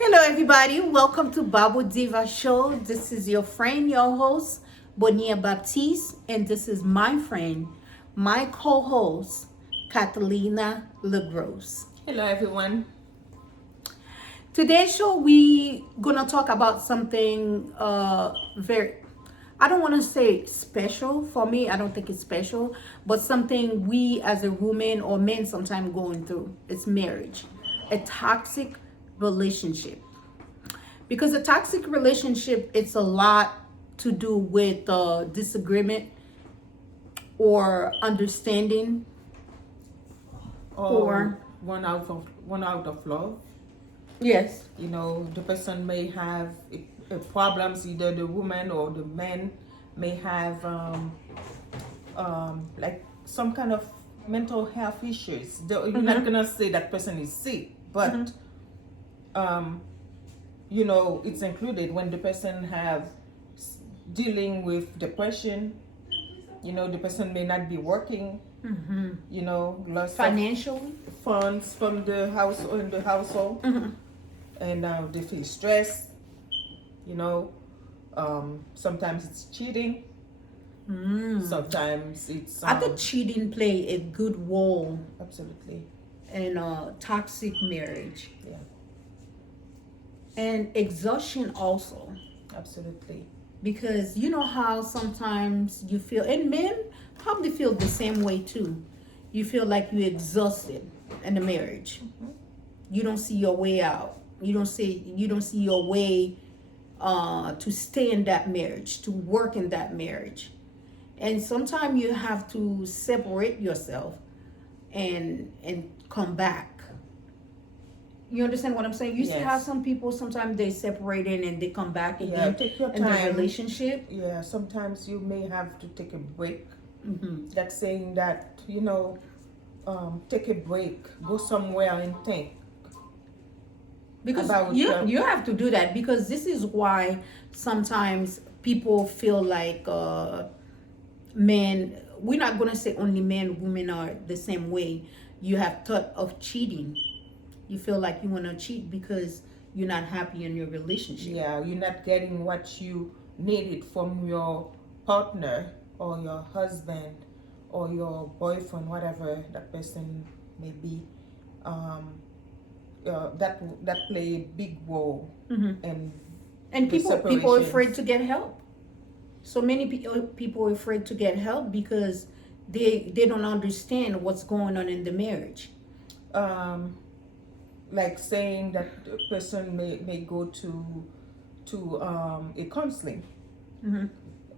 Hello, everybody. Welcome to Babu Diva Show. This is your friend, your host, Bonia Baptiste, and this is my friend, my co-host, Catalina Legros. Hello, everyone. Today's show, we gonna talk about something very. I don't want to say special for me. I don't think it's special, but something we as a woman or men sometimes going through. It's marriage, a toxic relationship. Because a toxic relationship, it's a lot to do with disagreement or understanding Or or one out of love. yes. The person may have problems. Either the woman or the man may have like some kind of mental health issues. You're not gonna say that person is sick, but um, it's included when the person have dealing with depression. The person may not be working. Lots of Financially. funds from the house or in the household, and they feel stress. You know, sometimes it's cheating. Sometimes it's I thought cheating play a good role absolutely, in a toxic marriage, yeah, and exhaustion also. absolutely, Because you know how sometimes you feel, and men probably feel the same way too. You feel like you're exhausted in the marriage. You don't see your way out. You don't see your way to stay in that marriage, to work in that marriage. And sometimes you have to separate yourself and come back. You understand what I'm saying? You see how yes, some people sometimes they separate and they come back yeah. again Take your in their time. relationship. Yeah, sometimes you may have to take a break. Hmm. That's saying that take a break, go somewhere and think Because about you have to do that, because this is why sometimes people feel like men, we're not going to say only men, women are the same way. You have thought of cheating. You feel like you want to cheat because you're not happy in your relationship. yeah, you're not getting what you needed from your partner or your husband or your boyfriend, whatever that person may be. um, that play a big role Hmm. in And the people are afraid separations. to get help. So many people are afraid to get help because they don't understand what's going on in the marriage. um, like saying that the person may go to a counseling. Hmm.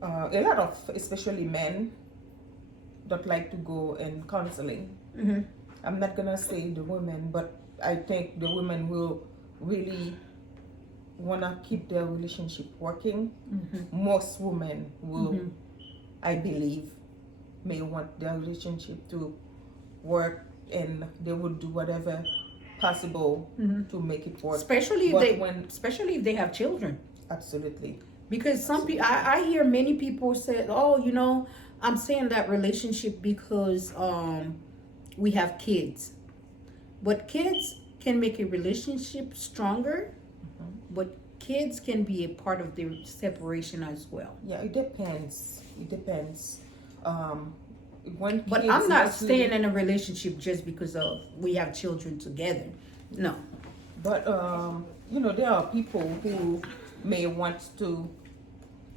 A lot of, especially men, don't like to go in counseling. Hmm. I'm not gonna say the women, but I think the women will really wanna keep their relationship working. Hmm. Most women will, Hmm. I believe, may want their relationship to work, and they would do whatever possible Hmm. to make it work. especially if But they when especially if they have children. absolutely, Because some people, absolutely, I hear many people say, oh, I'm saying that relationship because we have kids. But kids can make a relationship stronger, but kids can be a part of the separation as well. yeah, it depends. It depends. Um, when But kids I'm not staying mostly, in a relationship just because of we have children together. No. but there are people may want to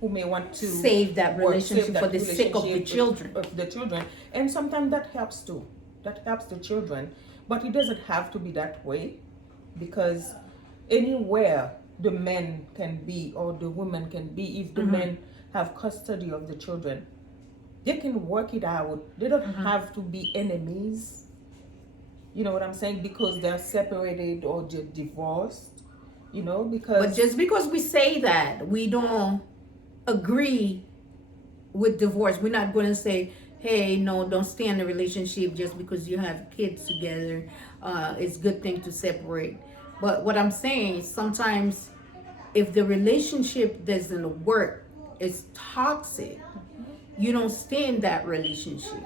who may want to Save that save relationship for that the sake of the relationship children. of the children, and sometimes that helps too. That helps the children, but it doesn't have to be that way, because anywhere the men can be or the woman can be, if the Hmm. men have custody of the children, they can work it out. They don't Hmm. have to be enemies. You know what I'm saying? Because they're separated or they're divorced. But Because just because we say that, we don't agree with divorce. We're not going to say, hey, no, don't stay in a relationship just because you have kids together. It's a good thing to separate. But what I'm saying is sometimes if the relationship doesn't work, it's toxic, you don't stay in that relationship.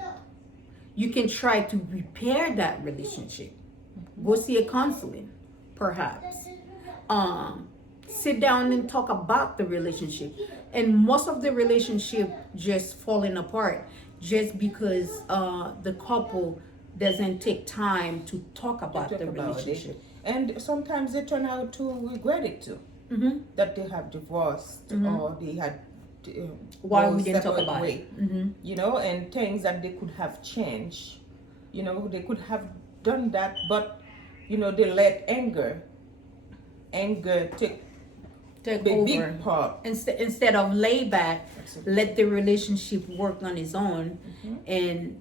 You can try to repair that relationship. Go see a counseling, perhaps. sit down and talk about the relationship. And most of the relationship just falling apart just because the couple doesn't take time to talk about Talk the about relationship. it. And sometimes they turn out to regret it too. Mm-hmm. That they have divorced or they had Why go we didn't talk separate about way. it? Mm-hmm. You know, and things that they could have changed. You know, they could have done that, but you know, they let anger take Take the over. big part. Instead of lay back, Absolutely. let the relationship work on its own and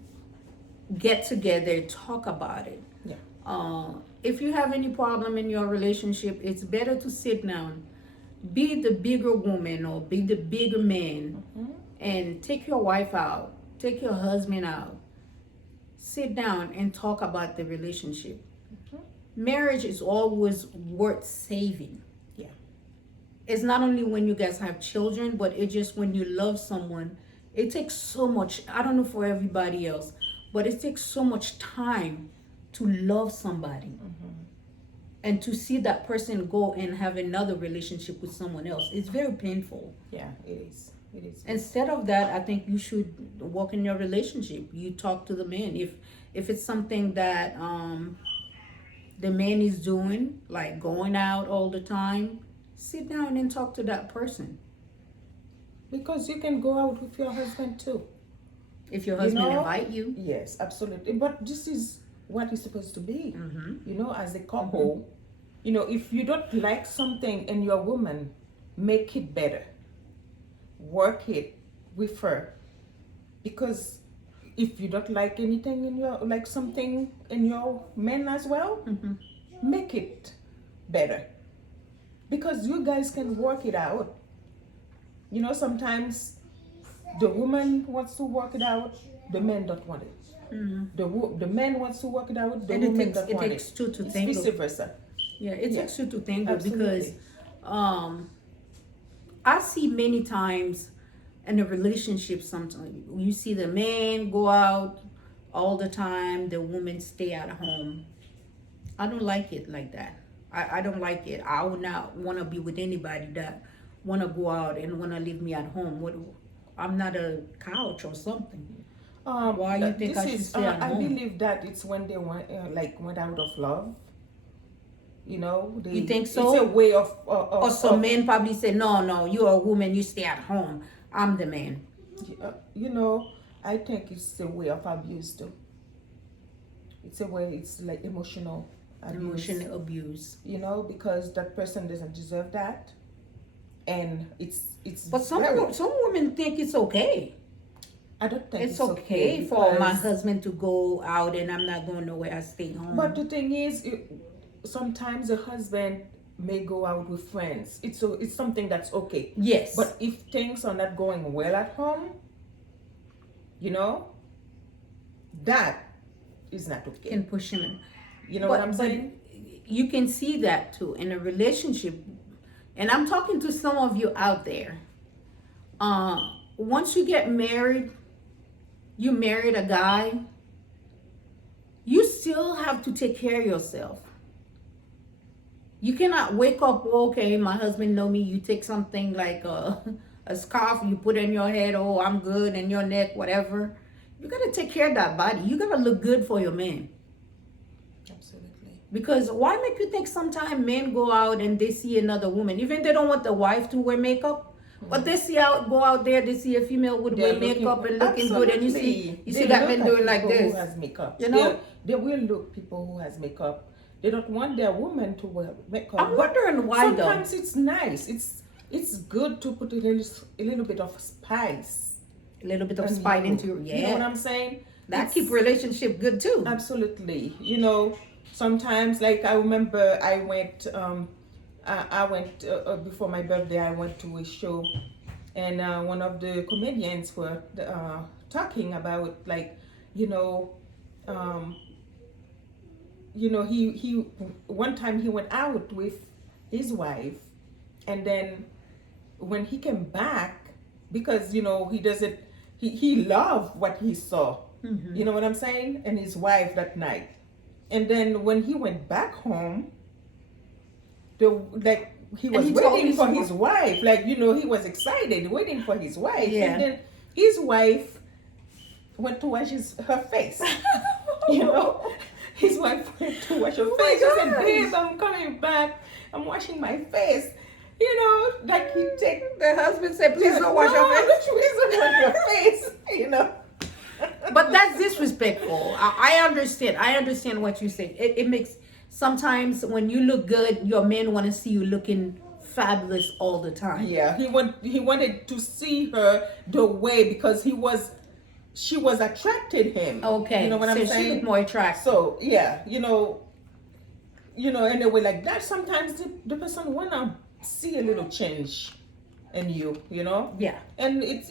get together, talk about it. Yeah. If you have any problem in your relationship, it's better to sit down, be the bigger woman or be the bigger man, and take your wife out, take your husband out, sit down and talk about the relationship. Marriage is always worth saving. Yeah. It's not only when you guys have children, but it's just when you love someone. It takes so much, I don't know for everybody else, but it takes so much time to love somebody. And to see that person go and have another relationship with someone else, it's very painful. Yeah, it is. It is. Instead of that, I think you should work in your relationship. You talk to the man. If it's something that the man is doing, like going out all the time, sit down and talk to that person. Because you can go out with your husband too. If your husband know? invite you. Yes, absolutely. But this is what it's supposed to be. Mm-hmm. You know, as a couple, you know, if you don't like something in your woman, make it better. Work it with her. Because if you don't like anything in your, like something in your man as well, make it better. Because you guys can work it out. You know, sometimes the woman wants to work it out, the man don't want it. The man wants to work it out, the And it woman takes- don't it want takes it. two to It's tango. vice versa. Yeah, it Yeah. takes two to tango Absolutely. because I see many times in a relationship, sometimes you see the man go out all the time, the woman stay at home. I don't like it like that. I don't like it. I would not want to be with anybody that want to go out and want to leave me at home. I'm not a couch or something. Why you think I should stay at I home? believe that it's when they went out of love. You know, You think so? It's a way of Or some men probably say, no, you're a woman, you stay at home. I'm the man. You know, I think it's a way of abuse too. It's a way. It's like emotional abuse. Emotional abuse. You know, because that person doesn't deserve that, and it's. But some women think it's okay. I don't think It's okay for my because- husband to go out and I'm not going nowhere. I stay home. But the thing is, sometimes a husband may go out with friends. It's something that's okay. yes. But if things are not going well at home, you know, that is not okay. can push him in. You know what I'm saying? You can see that too in a relationship. And I'm talking to some of you out there. Once you get married, you married a guy, you still have to take care of yourself. You cannot wake up, okay, my husband know me, you take something like a scarf, you put in your head, oh, I'm good, and your neck, whatever. You gotta take care of that body. You gotta look good for your man. Absolutely. Because why make you think sometimes men go out and they see another woman, even they don't want the wife to wear makeup, but they go out there, they see a female with They're wear makeup and looking absolutely. good, and you see They that look men at doing like people this. Who has makeup. You know? They will look people who has makeup. They don't want their woman to wear makeup. I'm But wondering why though. sometimes it's nice. It's good to put a little bit of spice. A little bit of on spite you. into your, You know what yeah. I'm saying? That It's- keep relationship good too. Absolutely. You know, sometimes like I remember I went before my birthday. I went to a show, and one of the comedians were talking about like, he one time he went out with his wife, and then when he came back, because he loved what he saw. You know what I'm saying? And his wife that night. And then when he went back home, like he was he told waiting me for some- his wife. Like, you know, he was excited, waiting for his wife. Yeah. And then his wife went to wash her face. You know, his wife went to wash her Oh my face. She said, gosh. "Babe, I'm coming back. I'm washing my face." You know, like he take. The husband said, please don't wash your face. No, please don't wash your face. You know. But that's disrespectful. I understand. I understand what you say. It makes, sometimes when you look good, your men want to see you looking fabulous all the time. Yeah, he wanted to see her the way, because she was attracted him. Okay. You know what so I'm she saying? looked more attractive. So yeah, you know, and they were like that. Sometimes the person wanna see a little change in you, you know. Yeah. And it's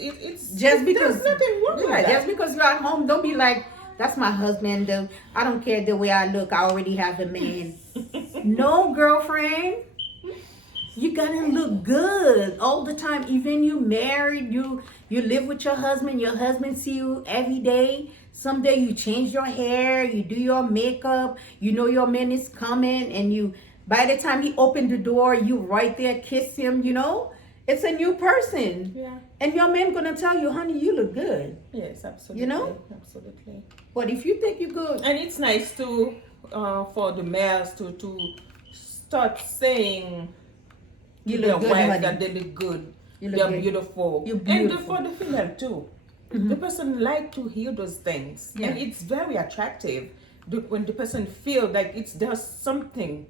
Just because, there's nothing wrong with that. just because you're at home, don't be like, that's my husband. I don't care the way I look. I already have a man. No, girlfriend. You gotta look good all the time. Even you married, you live with your husband. Your husband see you every day. Someday you change your hair, you do your makeup. You know your man is coming, and you, by the time he opened the door, you right there kiss him. You know, it's a new person. Yeah. And your man gonna tell you, honey, you look good. Yes, absolutely. You know? Absolutely. But if you think you good, And it's nice to for the males to start saying you to their look good, wives honey. that they look good, You look they're good. beautiful. You're And beautiful. for the female too. The person like to hear those things, Yeah. and it's very attractive when the person feel like there's something,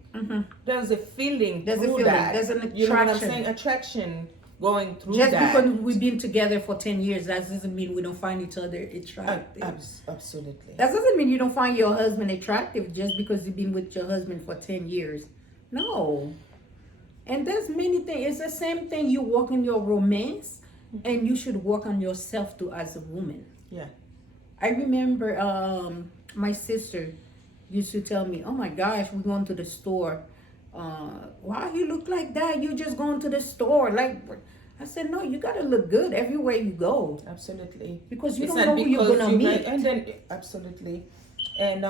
there's a feeling There's a through feeling, that. there's an You know what I'm attraction. saying? Attraction going through just that. because we've been together for 10 years, that doesn't mean we don't find each other attractive. Absolutely. That doesn't mean you don't find your husband attractive just because you've been with your husband for 10 years. No. And there's many things. It's the same thing. You work in your romance, and you should work on yourself too as a woman. Yeah. I remember my sister used to tell me, oh my gosh, we're going to the store. Why you look like that? You just going to the store. Like, I said, no, you got to look good everywhere you go. Absolutely. Because you It's don't not know who you're because going to meet. and then absolutely. And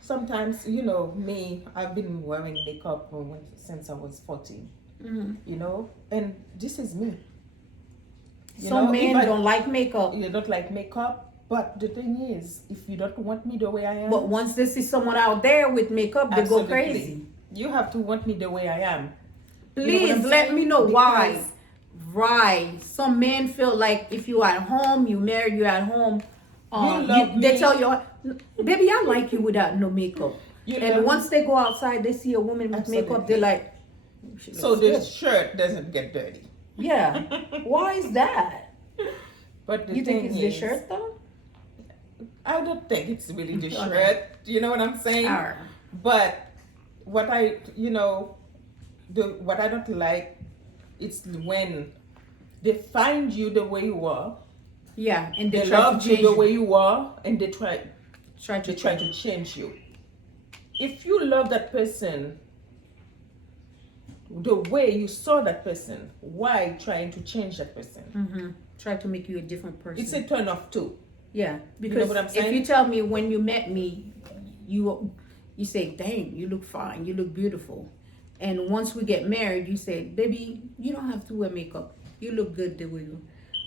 sometimes, you know, me, I've been wearing makeup since I was 14. You know, and this is me. You Some know, men if don't like makeup. You don't like makeup, but the thing is, if you don't want me the way I am, But once they see someone out there with makeup, they go absolutely, crazy. You have to want me the way I am. You know what Please I'm let saying? me know why. Because- Right. Some men feel like if you at home, you married, you at home. love They me. tell you, baby, I like you without no makeup. You And love once they go outside, they see a woman with makeup, they're like, she So looks the good. shirt doesn't get dirty. Yeah. Why is that? But the You thing think it's the is, shirt though? I don't think it's really the Okay. shirt. You know what I'm saying? Alright. But what I, you know, what I don't like, it's when they find you the way you are. Yeah, and they They try to love you change the way you are, and they try Try to to change you. If you love that person the way you saw that person, why trying to change that person? Try to make you a different person. It's a turn off too. Yeah, because what I'm if saying? you tell me when you met me, you say, "Dang, you look fine, you look beautiful," and once we get married, you say, "Baby, you don't have to wear makeup. You look good the way you."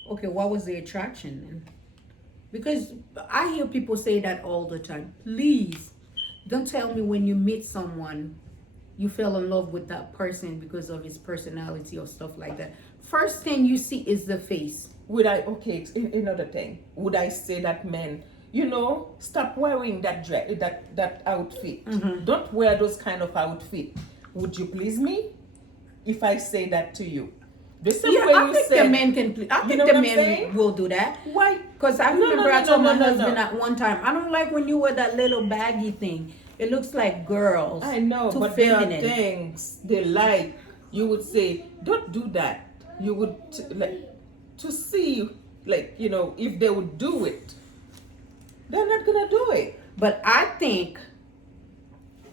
Okay, what was the attraction then? Because I hear people say that all the time. Please, don't tell me when you meet someone, you fell in love with that person because of his personality or stuff like that. First thing you see is the face. Would I, okay, another thing, would I say that men, you know, stop wearing that dress, that outfit. Don't wear those kind of outfit. Would you please me if I say that to you? The same Yeah, way I you think said, the men can. I think know the what I'm men saying? will do that. why? Cause I No, no, remember no, I told no, my no, husband no. at one time, I don't like when you wear that little baggy thing. It looks like girls. I know, Too but there are feminine. things they like. You would say, don't do that. You would, like, to see, like, you know, if they would do it, they're not gonna do it. But I think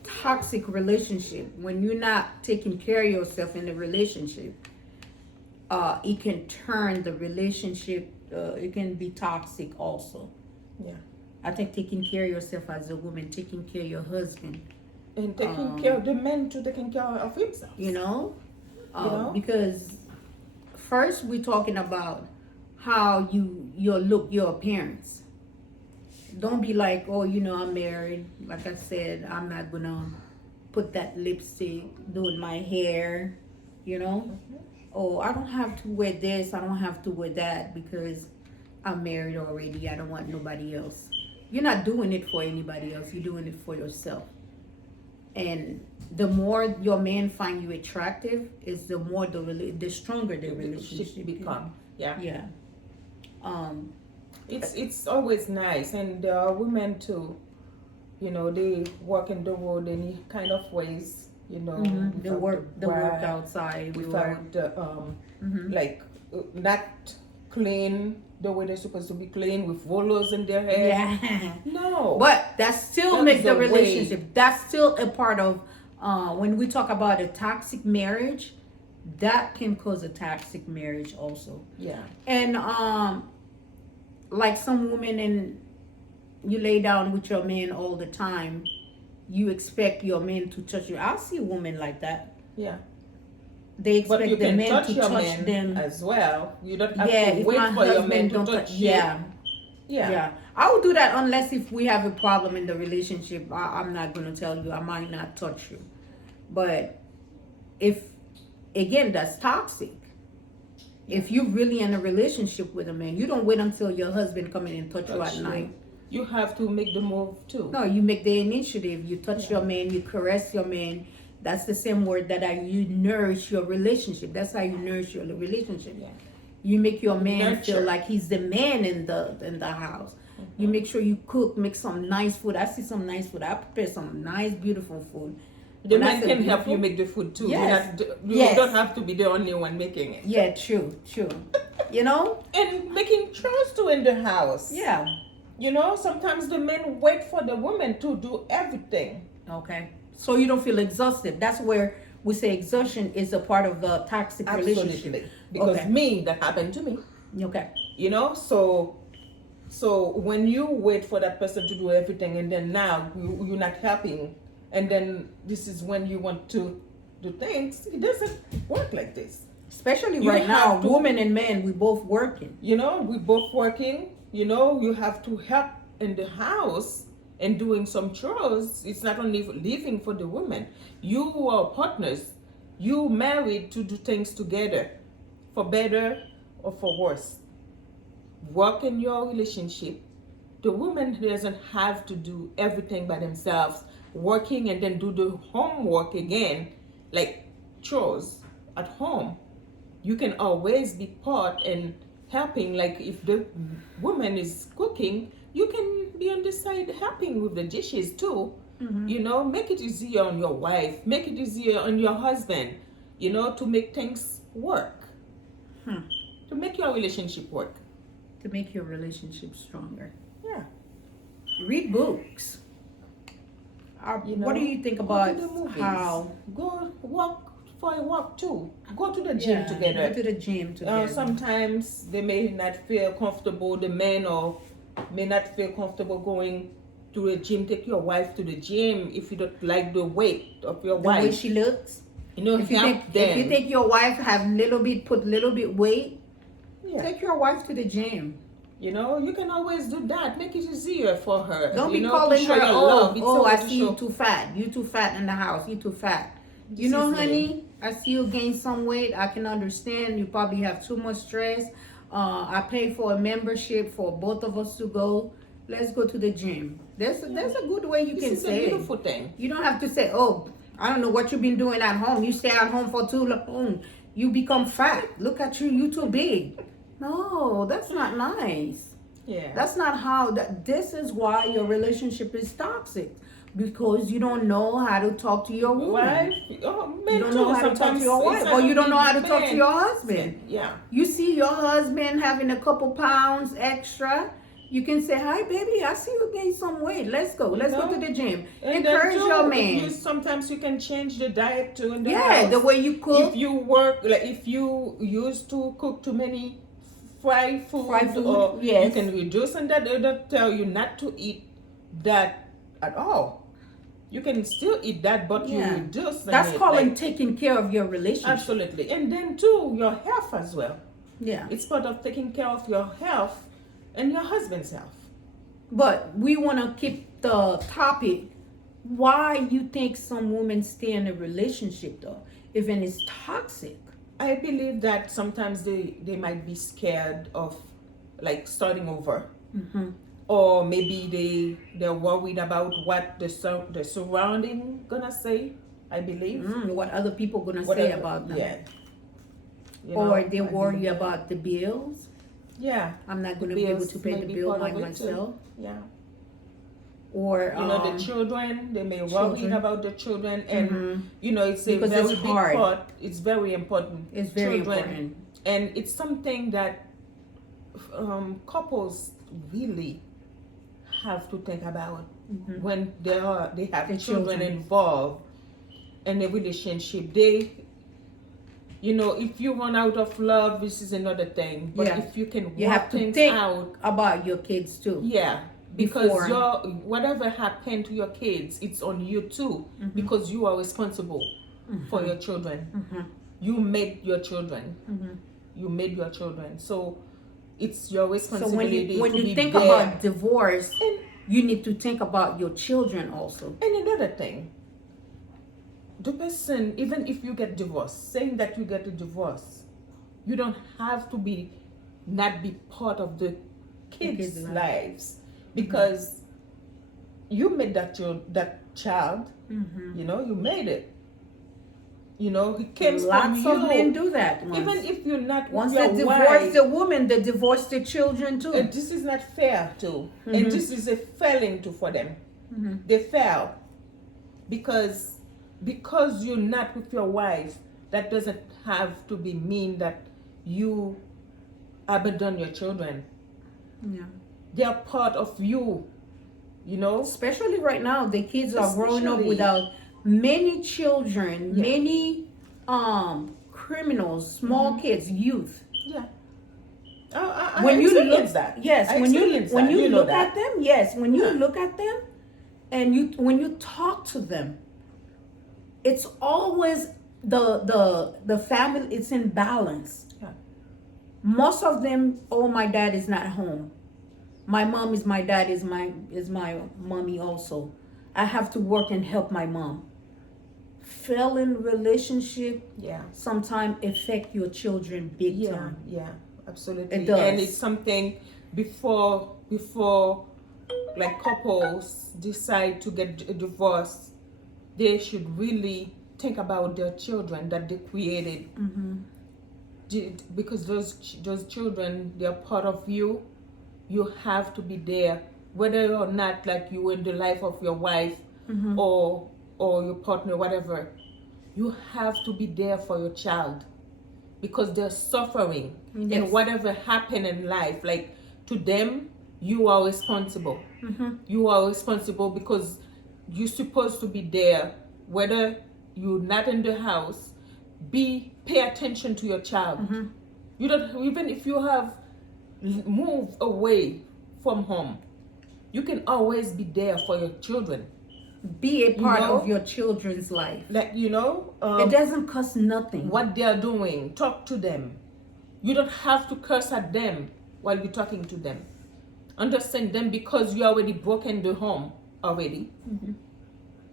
toxic relationship, when you're not taking care of yourself in the relationship, it can turn the relationship. It can be toxic also. Yeah. I think taking care of yourself as a woman, taking care of your husband, And taking care of the man to taking care of himself. You know, know? because first we're talking about how your appearance. Don't be like, oh, I'm married. Like I said, I'm not gonna put that lipstick, doing my hair, Oh, I don't have to wear this, I don't have to wear that because I'm married already. I don't want nobody else. You're not doing it for anybody else. You're doing it for yourself. And the more your man find you attractive, is the more the stronger the relationship become. Yeah. Yeah. It's always nice, and women too. They work in the world any kind of ways. The work outside, without like not clean the way they're supposed to be clean, with rollers in their hair. Yeah. No. But that still makes the relationship. Way. That's still a part of when we talk about a toxic marriage, that can cause a toxic marriage also. Yeah. And like some women, and you lay down with your man all the time, you expect your man to touch you. I see women like that. Yeah. They expect the man to touch them as well. You don't have to wait for your man to touch you. Yeah. I would do that unless if we have a problem in the relationship. I'm not going to tell you. I might not touch you. But if, again, that's toxic. If you're really in a relationship with a man, you don't wait until your husband come in and touch you at night. You have to make the move too. No, you make the initiative. You touch your man. You caress your man. That's the same word that you nourish your relationship. That's how you nourish your relationship. Yeah. You make your man feel like he's the man in the house. Mm-hmm. You make sure you cook, make some nice food. I see some nice food. I prepare some nice, beautiful food. The man can help you make the food too. Yes. You don't have to be the only one making it. Yeah, true. And making chores too in the house. Yeah. Sometimes the men wait for the woman to do everything. Okay. So you don't feel exhausted. That's where we say exhaustion is a part of the toxic relationship. Because that happened to me. Okay. So when you wait for that person to do everything, and then now you're not helping, and then this is when you want to do things, it doesn't work like this. Especially right now, women and men, we both working. We both working. You have to help in the house and doing some chores. It's not only living for the woman. You are partners. You married to do things together, for better or for worse. Work in your relationship. The woman doesn't have to do everything by themselves, working and then do the homework again, like chores at home. You can always be part and helping. Like if the woman is cooking, you can be on the side helping with the dishes too. Mm-hmm. Make it easier on your wife, make it easier on your husband, to make things work. To make your relationship work. To make your relationship stronger. Yeah. Read books. What do you think about how... Go walk for a walk too. Go to the gym together. Go to the gym together. Sometimes they may not feel comfortable, the men may not feel comfortable going to the gym. Take your wife to the gym if you don't like the weight of your wife. The way she looks. If you think your wife have put little bit weight, take your wife to the gym. You can always do that. Make it easier for her. Don't be calling her, I see you too fat. You too fat in the house. You too fat. Honey, I see you gain some weight. I can understand. You probably have too much stress. I pay for a membership for both of us to go. Let's go to the gym. There's a good way you can say it. This is a beautiful thing. You don't have to say, I don't know what you've been doing at home. You stay at home for too long. You become fat. Look at you. You too big. No, that's not nice. Yeah. That's not how. This is why your relationship is toxic. Because you don't know how to talk to your wife. You don't know how to talk to your wife. Or you don't know how to talk to your husband. Yeah. You see your husband having a couple pounds extra. You can say, hi, baby, I see you gain some weight. Let's go. Let's go to the gym. Encourage your man. Sometimes you can change the diet too in the house. The way you cook. If you work, if you used to cook too many fried food, you can reduce, and that they don't tell you not to eat that at all. You can still eat that, but you Yeah. reduce That's it, calling like, taking care of your relationship. absolutely. And then too, your health as well. Yeah. It's part of taking care of your health and your husband's health. But we want to keep the topic. Why you think some women stay in a relationship though, even it's toxic? I believe that sometimes they might be scared of like starting over, or maybe they're worried about what the surrounding gonna say. I believe What other people gonna say Whatever- about them? yeah. You Or know, they I worry believe that. about the bills. Yeah, I'm not gonna be able bills to pay may the be bill part by of it too. myself. yeah. Or You know, the children, they may worry children. about the children, and Mhm. you know, it's a Because very it's big hard. part. It's very important. It's very Children, important. and it's something that couples really have to think about when they have The children children. involved in a relationship. They, you know, if you run out of love, this is another thing. But Yeah. if you can You work have to things think out, about your kids too. yeah, because Before. your whatever happened to your kids, it's on you too, because you are responsible for your children. You made your children. You made your children, so it's your So responsibility when to you be think there. about divorce, And, you need to think about your children also. and another thing, the person, even if you get divorced, saying that you get a divorce, you don't have to not be part of the kids' kids' lives, because you made that child. You know, you made it. You know, he came from Lots you. of men do that. Even if you're not Once with they your divorce wife, the woman, they divorce the children too. this is not fair too, and this is a failing too for them. They fail because you're not with your wife. That doesn't have to be mean that you abandon your children. Yeah. They are part of you. You know, Especially right now, the kids are growing up Especially- without many children, Yeah. many criminals, small kids, youth. yeah. I When you look, experienced that. yes, I when you experienced that. know look that. at them, yes, when you Yeah. look at them, and when you talk to them, it's always the family. It's in balance. Yeah. Most of them, oh, my dad is not home. My mom is my dad is my mommy also. I have to work and help my mom. Failing relationship Yeah. sometimes affect your children big Yeah, time. yeah, absolutely. It does. And it's something before like couples decide to get a divorce, they should really think about their children that they created. Because those children, they're part of you. You have to be there, whether or not like you in the life of your wife or your partner, whatever. You have to be there for your child, because they're suffering. Yes. And whatever happened in life, like to them, you are responsible. You are responsible because you're supposed to be there, whether you're not in the house. Pay attention to your child. You don't, even if you have moved away from home, you can always be there for your children. Be a part know? of your children's life. Like, you know, It doesn't cost nothing. what they are doing, talk to them. You don't have to curse at them while you're talking to them. Understand them, because you already broken the home already.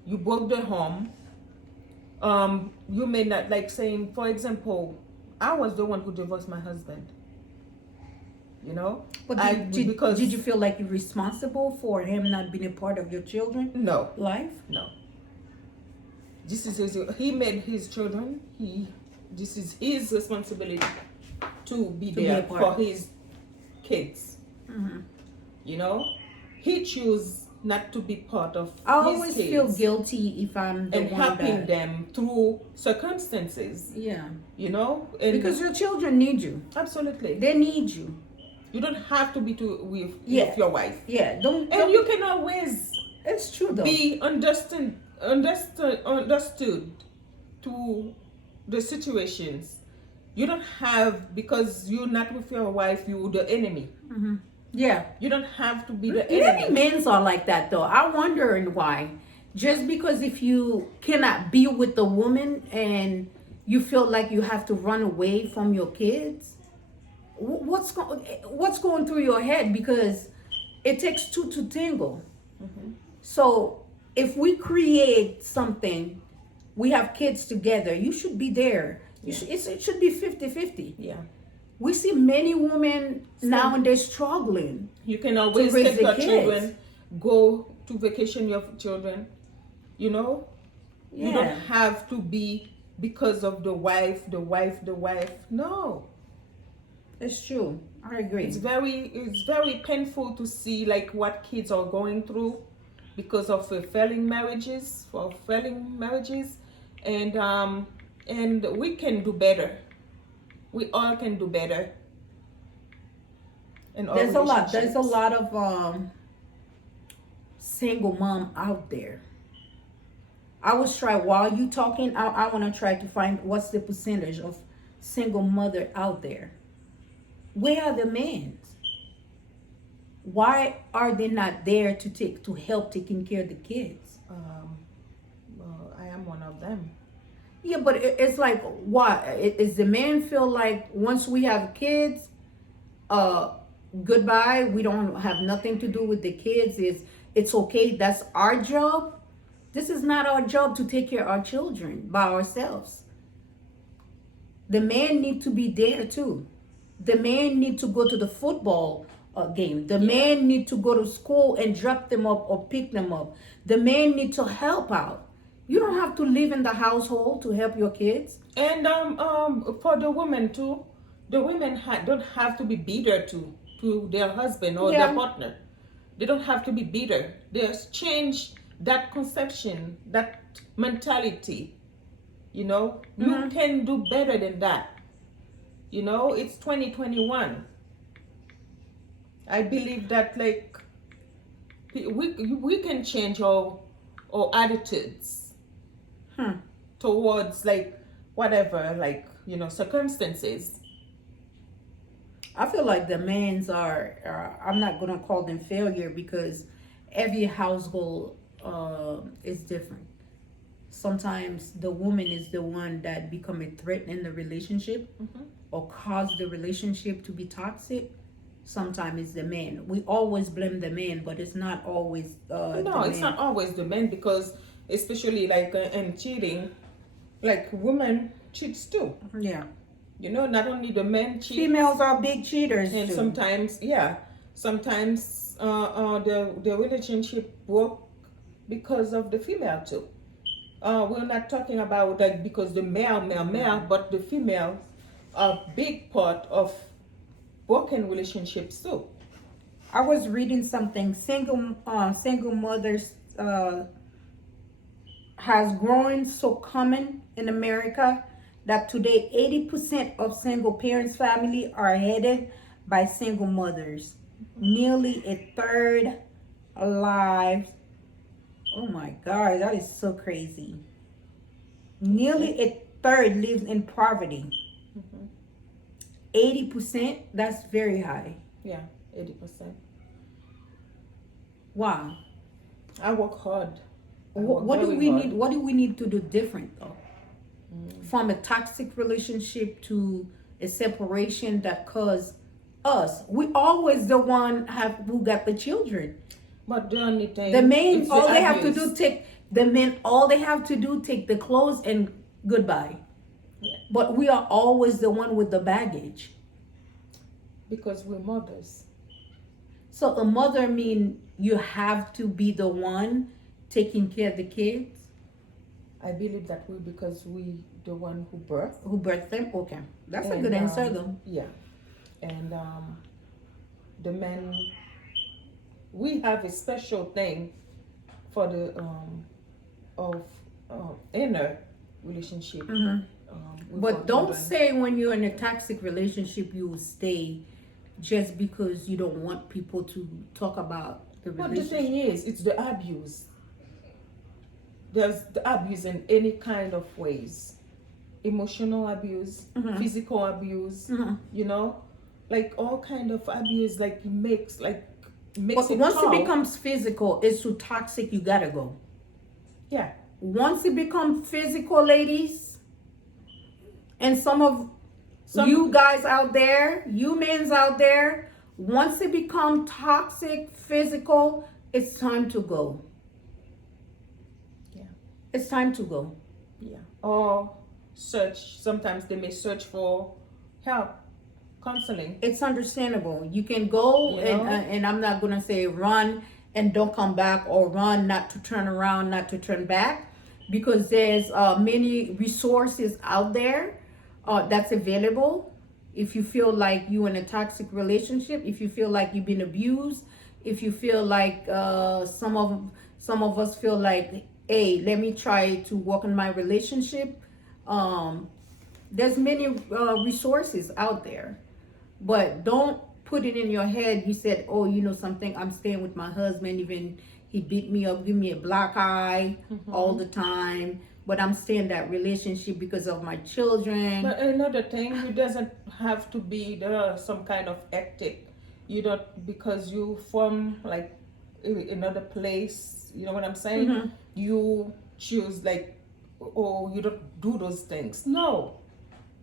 You broke the home. You may not, like saying, for example, I was the one who divorced my husband. You know, But did you feel like you're responsible for him not being a part of your children's No, life? no. He made his children. This is his responsibility to be be there a part. for his kids. You know, he chose not to be part of I his always kids feel guilty if I'm the and one helping that. them through circumstances. Yeah, You know, and because your children need you. absolutely, They need you. you don't have to be with Yeah. your wife, Yeah, don't. and you can always It's true though. be understood to the situations. You don't have, because you're not with your wife, you're the enemy. Yeah. You don't have to be the Many enemy. men are like that though. I wonder why. Just because if you cannot be with the woman and you feel like you have to run away from your kids, what's going through your head? Because it takes two to tango. So if we create something, we have kids together, you should be there. It should be 50-50. Yeah. We see many women nowadays struggling. You can always raise take the your kids. children, go to vacation your children. You know, you don't Yeah. have to be because of the wife. No, It's true. I agree. it's very painful to see like what kids are going through because of failing marriages, and we can do better. We all can do better. In our There's a lot relationships. of single mom out there. I was try while you talking, I want to try to find what's the percentage of single mother out there. Where are the men? Why are they not there to help taking care of the kids? Well, I am one of them. Yeah, but it's like, why is the man feel like once we have kids, goodbye, we don't have nothing to do with the kids, it's okay, that's our job. This is not our job to take care of our children by ourselves. The man need to be there too. The man need to go to the football game. The man need to go to school and drop them up or pick them up. The man need to help out. You don't have to live in the household to help your kids. And for the women too, the women don't have to be bitter to their husband or Yeah. their partner. They don't have to be bitter. Just change that conception, that mentality. You know, you can do better than that. You know, it's 2021. I believe that like we can change our attitudes towards like whatever, like, you know, circumstances. I feel like the men's I'm not gonna call them failure because every household is different. Sometimes the woman is the one that become a threat in the relationship or cause the relationship to be toxic. Sometimes it's the man. We always blame the man, but it's not always No, it's not always the men, because especially like in cheating, like women cheats too. Yeah. You know, not only the men cheat. Females are big cheaters And too. sometimes the relationship broke because of the female too. We're not talking about like because the male, but the female are big part of broken relationships too. I was reading something. Single mothers has grown so common in America that today 80% of single parents family are headed by single mothers. Nearly a third alive. Oh my God, that is so crazy. Nearly a third lives in poverty. 80%, that's very high. Yeah, 80%. Wow. I work hard. What do we need? What do we need to do different though? From a toxic relationship to a separation that caused us. We always the one who got the children. But the only thing, The men, it's all the they have to abuse. do take the clothes and goodbye. Yeah. But we are always the one with the baggage. Because we're mothers. So a mother mean you have to be the one taking care of the kids I believe that because we the one who birthed. who birthed them. Okay, that's a And, good answer though. Yeah, and the men, we have a special thing for the of inner relationship. With our But don't children. say when you're in a toxic relationship you will stay just because you don't want people to talk about the But the relationship. thing is, it's the abuse. There's the abuse in any kind of ways. Emotional abuse, physical abuse, you know? Like all kind of abuse, like makes But it once tough. it becomes physical, it's too toxic, you gotta go. Yeah. Once it becomes physical, ladies, and some you guys out there, you men's out there, once it become toxic, physical, it's time to go. Yeah. It's time to go. Yeah. Or search. Sometimes they may search for help, counseling. It's understandable. You can go You know? and I'm not gonna say run and don't come back, or run not to turn around, not to turn back, because there's many resources out there that's available. If you feel like you in a toxic relationship, if you feel like you've been abused, if you feel like some of us feel like, hey, let me try to work on my relationship. There's many resources out there, but don't put it in your head. You said, oh, you know something, I'm staying with my husband, even he beat me up, give me a black eye all the time, but I'm staying in that relationship because of my children. But another thing, it doesn't have to be some kind of ethic. You don't, because you from like another place, you know what I'm saying? You choose like, oh, you don't do those things. No,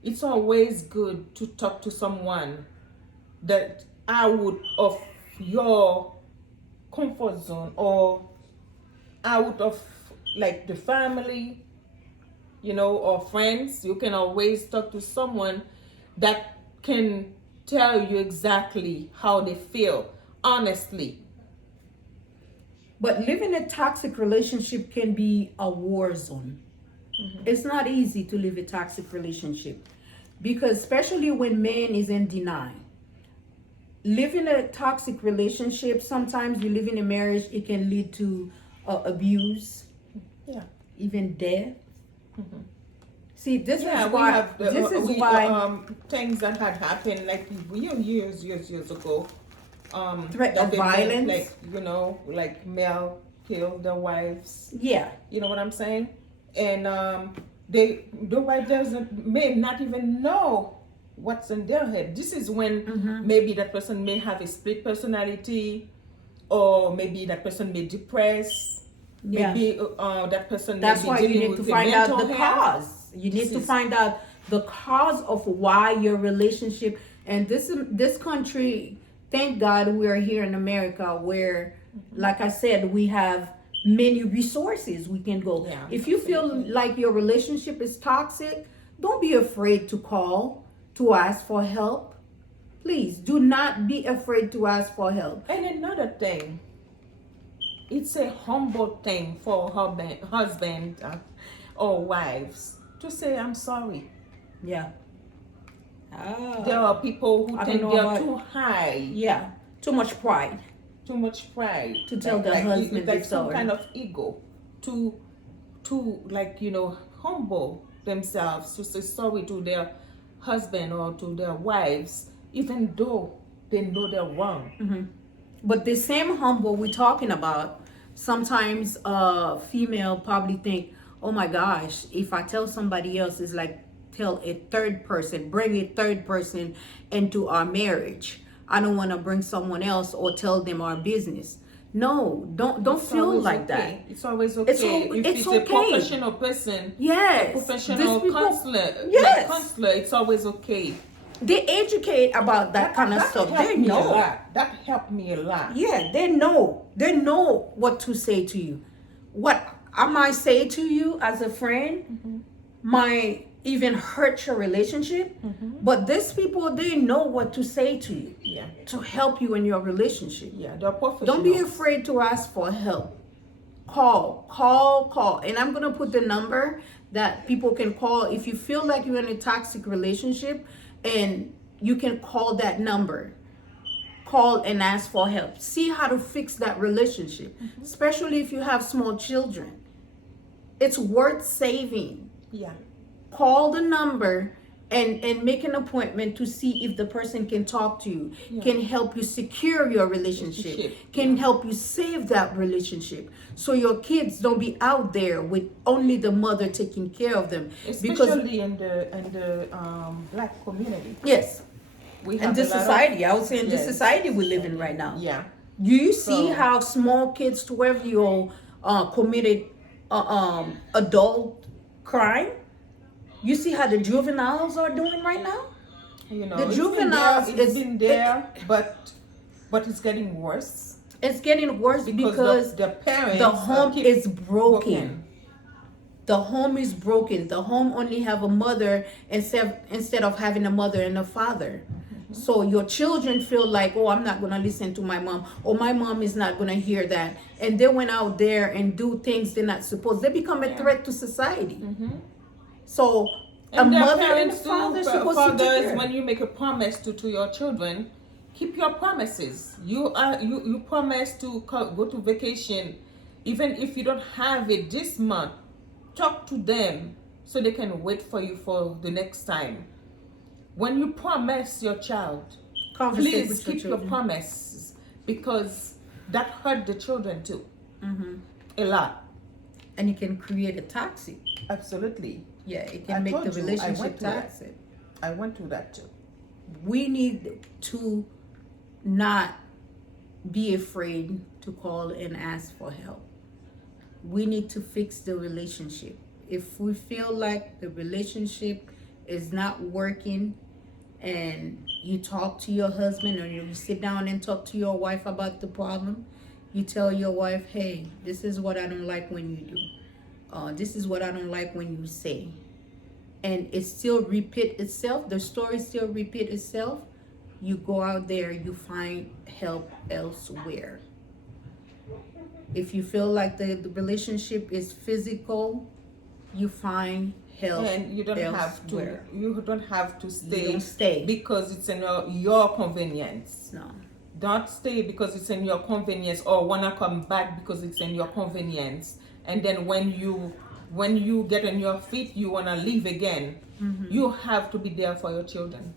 it's always good to talk to someone that out of your comfort zone, or out of like the family, you know, or friends. You can always talk to someone that can tell you exactly how they feel, honestly. But living a toxic relationship can be a war zone. It's not easy to live a toxic relationship, because especially when man is in denial. Living a toxic relationship, sometimes you live in a marriage, it can lead to abuse, Yeah. even death. See, this Yeah, is we why. have This is why things that had happened like years ago. Threat that of they made, violence. like, you know, like male kill their wives. Yeah, You know what I'm saying? And the wife may not even know what's in their head. This is when maybe that person may have a split personality, or maybe that person may depress. yeah. Maybe that person That's may be why you dealing need to with a find out mental the health. cause. You need to find out the cause of why your relationship. And this country, thank God we are here in America, where, like I said, we have many resources we can go. Yeah, If you feel like your relationship is toxic, don't be afraid to call to ask for help. Please do not be afraid to ask for help. And another thing, it's a humble thing for husband or wives to say, I'm sorry. Yeah. There are people who I think don't know they're about- too high, Yeah. Too much pride. too much pride. To tell their husband it's they're like some sorry. kind of ego to like, you know, humble themselves to say sorry to their husband or to their wives, even though they know they're wrong. But the same humble we're talking about, sometimes female probably think, oh my gosh, if I tell somebody else, it's like tell a third person, bring a third person into our marriage. I don't want to bring someone else or tell them our business. No, don't It's feel always like okay. that. It's always okay. If it's it's a okay. professional person, Yes. a professional These people- counselor, Yes. counselor, it's always okay. They educate about that kind of stuff. helped They me a know. lot. That helped me a lot. Yeah, they know. They know what to say to you. What I might say to you as a friend might even hurt your relationship. But these people, they know what to say to you Yeah, to help you in your relationship. yeah, they're professional. Don't be afraid to ask for help. Call. And I'm going to put the number that people can call if you feel like you're in a toxic relationship, and you can call that number. Call and ask for help. See how to fix that relationship, especially if you have small children. It's worth saving. Yeah, Call the number and make an appointment to see if the person can talk to you, can help you secure your relationship, can help you save that relationship, so your kids don't be out there with only the mother taking care of them. especially in the black community. Yes, We in have this a lot society, I would say in this Yes. society we live in right now. Yeah, Do you see So- how small kids, 12-year-old, committed adult crime. You see how the juveniles are doing right now. You know, The juveniles it's is been there, but it's getting worse it's getting worse because the parents the home keep is broken. The home is broken. The home only have a mother instead of having a mother and a father. So your children feel like, oh, I'm not gonna listen to my mom, or my mom is not gonna hear that, and they went out there and do things they're not supposed. They become a threat to society. So a And their mother and a parents father too, supposed to take fathers, care. when you make a promise to your children, keep your promises. You promise to go to vacation, even if you don't have it this month. Talk to them so they can wait for you for the next time. When you promise your child, Conversate please with your keep your children. promises, because that hurt the children too. A lot. And it can create a toxic. Absolutely. Yeah, it I can make the told you, I relationship went through that. toxic. I went through that too. We need to not be afraid to call and ask for help. We need to fix the relationship. If we feel like the relationship is not working, and you talk to your husband, or you sit down and talk to your wife about the problem, you tell your wife, hey, this is what I don't like when you do. This is what I don't like when you say. And it still repeat itself, the story still repeat itself, you go out there, you find help elsewhere. If you feel like the relationship is physical, you find help And you don't elsewhere. have to stay, You don't stay. because it's in your convenience. No. Don't stay because it's in your convenience, or wanna come back because it's in your convenience. And then when you get on your feet, you wanna leave again. You have to be there for your children.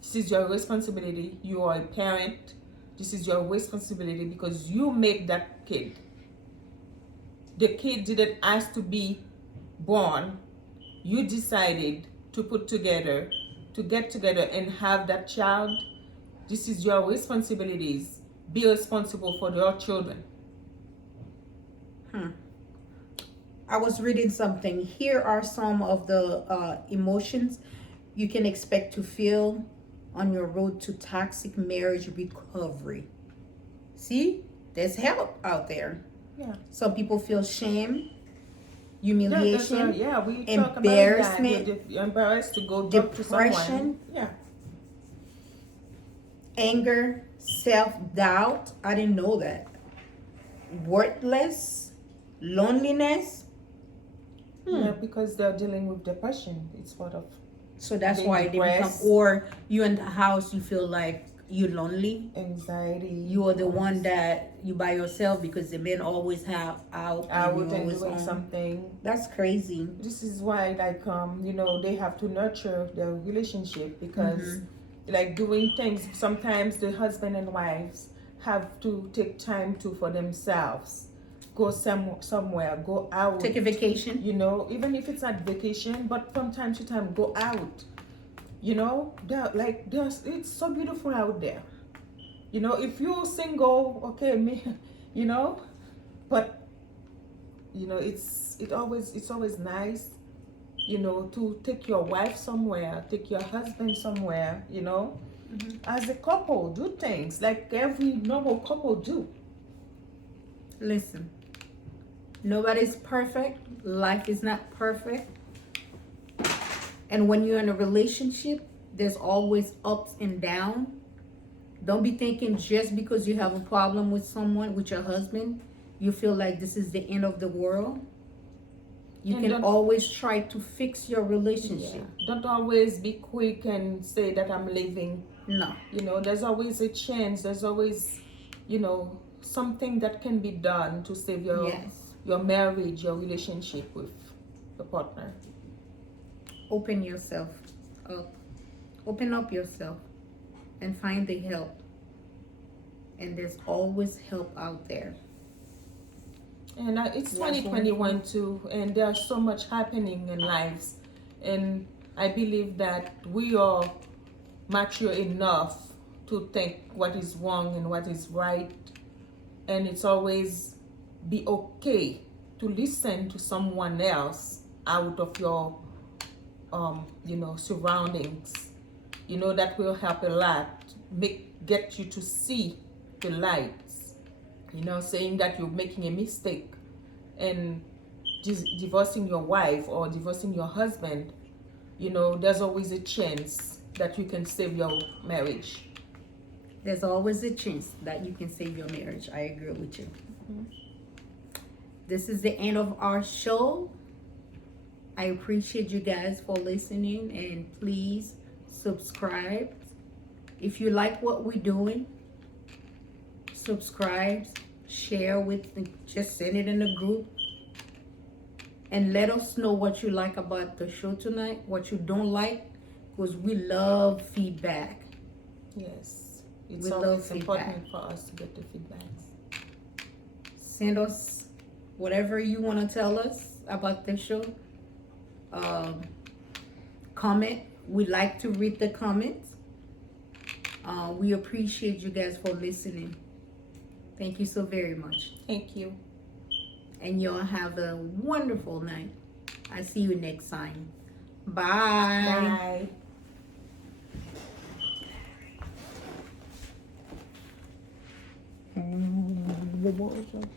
This is your responsibility. You are a parent. This is your responsibility, because you make that kid. The kid didn't ask to be born. You decided to get together and have that child. This is your responsibilities. Be responsible for your children. I was reading something. Here are some of the emotions you can expect to feel on your road to toxic marriage recovery. See, there's help out there. Yeah. Some people feel shame, humiliation, We talk embarrassment, about that. You're embarrassed to go talk to someone. depression, Yeah. anger, self-doubt. I didn't know that. Worthless, loneliness. Yeah, because they're dealing with depression. It's part of. So that's Being why they become, depressed. or you in the house, you feel like you're lonely. Anxiety. You are the one that you by yourself because the men always have out. Out you and always doing on. something. That's crazy. This is why, like, they have to nurture their relationship, because, like, doing things. Sometimes the husband and wives have to take time for themselves. Go somewhere. Go out. Take a vacation. Even if it's not vacation, but from time to time, go out. It's so beautiful out there. If you're single, okay, but it's always nice, to take your wife somewhere, take your husband somewhere, as a couple, do things like every normal couple do. Listen, nobody's perfect. Life is not perfect. And when you're in a relationship, there's always ups and downs. Don't be thinking just because you have a problem with someone, with your husband, you feel like this is the end of the world. You can always try to fix your relationship. Yeah. Don't always be quick and say that I'm leaving. No. There's always a chance. There's always, something that can be done to save your marriage, your relationship with the partner. Open yourself up. Open up yourself and find the help. And there's always help out there. And it's 2021 too, and there's so much happening in lives. And I believe that we are mature enough to think what is wrong and what is right. And it's always be okay to listen to someone else out of your surroundings. That will help a lot. Get you to see the lights. Saying that you're making a mistake and divorcing your wife or divorcing your husband, there's always a chance that you can save your marriage. There's always a chance that you can save your marriage. I agree with you. This is the end of our show. I appreciate you guys for listening, and please subscribe. If you like what we're doing, subscribe, share just send it in the group, and let us know what you like about the show tonight, what you don't like, because we love feedback. Yes, We it's love always feedback. important for us to get the feedbacks. Send us whatever you want to tell us about the show. Comment. We like to read the comments. We appreciate you guys for listening. Thank you so very much. Thank you. And y'all have a wonderful night. I see you next time. Bye. Bye.